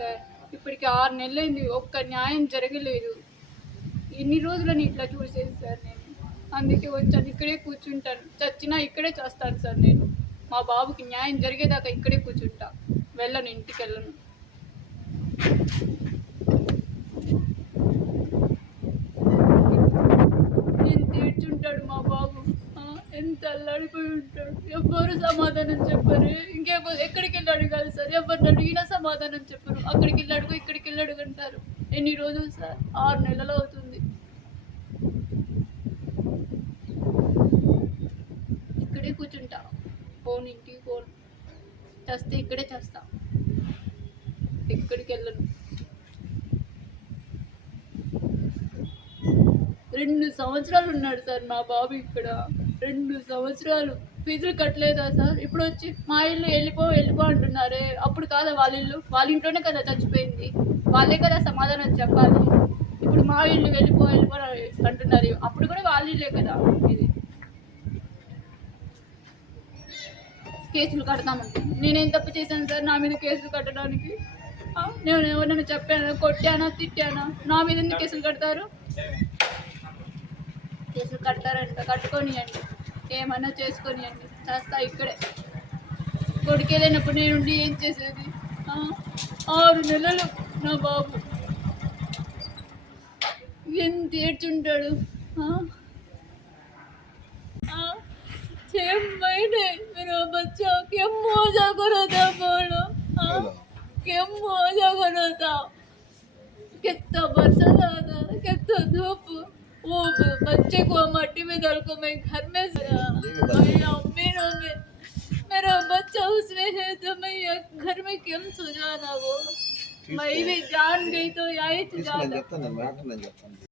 Sir. ఇప్పటికి 6 నెలలైంది. ఒక్క న్యాయం జరగలేదు. ఎన్ని రోజులని ఇట్లా చూసేది సార్ నేను. అందుకే వచ్చాను. ఇక్కడే కూర్చుంటాను. చచ్చినా ఇక్కడే చేస్తాను సార్ నేను. మా బాబుకి న్యాయం జరిగేదాకా ఇక్కడే కూర్చుంటా. వెళ్ళను, ఇంటికెళ్ళను. ఎంత ఏడ్చుంటాడు మా బాబు. ఎంత అల్లాడిపోయి ఉంటాడు. ఎవ్వరు సమాధానం చెప్పరు. ఎక్కడికి వెళ్ళి అడగాలి సార్? ఎవరిని అడిగినా సమాధానం చెప్పరు. అక్కడికి వెళ్ళి అడుగు, ఇక్కడికి వెళ్ళి అడుగు అంటారు. ఎన్ని రోజులు సార్? 6 నెలలు అవుతుంది. ఇక్కడే కూర్చుంటా. ఫోన్ ఇంటికి ఫోన్ చేస్తే ఇక్కడే చేస్తా. ఎక్కడికి వెళ్ళను. 2 సంవత్సరాలు ఉన్నాడు సార్ మా బాబు ఇక్కడ. 2 సంవత్సరాలు ఫీజులు కట్టలేదా సార్? ఇప్పుడు వచ్చి మా ఇల్లు వెళ్ళిపో అంటున్నారే. అప్పుడు కాదా వాళ్ళ ఇల్లు? వాళ్ళ ఇంట్లోనే కదా చచ్చిపోయింది. వాళ్ళే కదా సమాధానం చెప్పాలి. ఇప్పుడు మా ఇల్లు వెళ్ళిపో అంటున్నారు. అప్పుడు కూడా వాళ్ళ ఇల్లే కదా. ఇది కేసులు కడతామంటే నేనేం తప్పు చేశాను సార్ నా మీద కేసులు కట్టడానికి? నేను ఎవరైనా చెప్పానా, కొట్టానా, తిట్టానా? నా మీద ఎందుకు కేసులు కడతారు? కేసులు కడతారంట. కట్టుకొనియండి, ఏమన్నా చేసుకొనియండి. చేస్తా ఇక్కడే. కొడుకు వెళ్ళినప్పుడు నేనుండి ఏం చేసేది? 6 నెలలు నా బాబు ఎంత ఏడ్చుంటాడు. छह महीने मेरा बच्चा क्या मौजा करा था बोलो। क्या मौजा करा था। कितना बरसात आ था, कितना धूप। वो बच्चे को मट्टी में डाल को मैं घर में मेरा बच्चा उसमें है तो मैं घर में क्यों सुझाना? वो मैं भी जान गई तो यही सुझाना।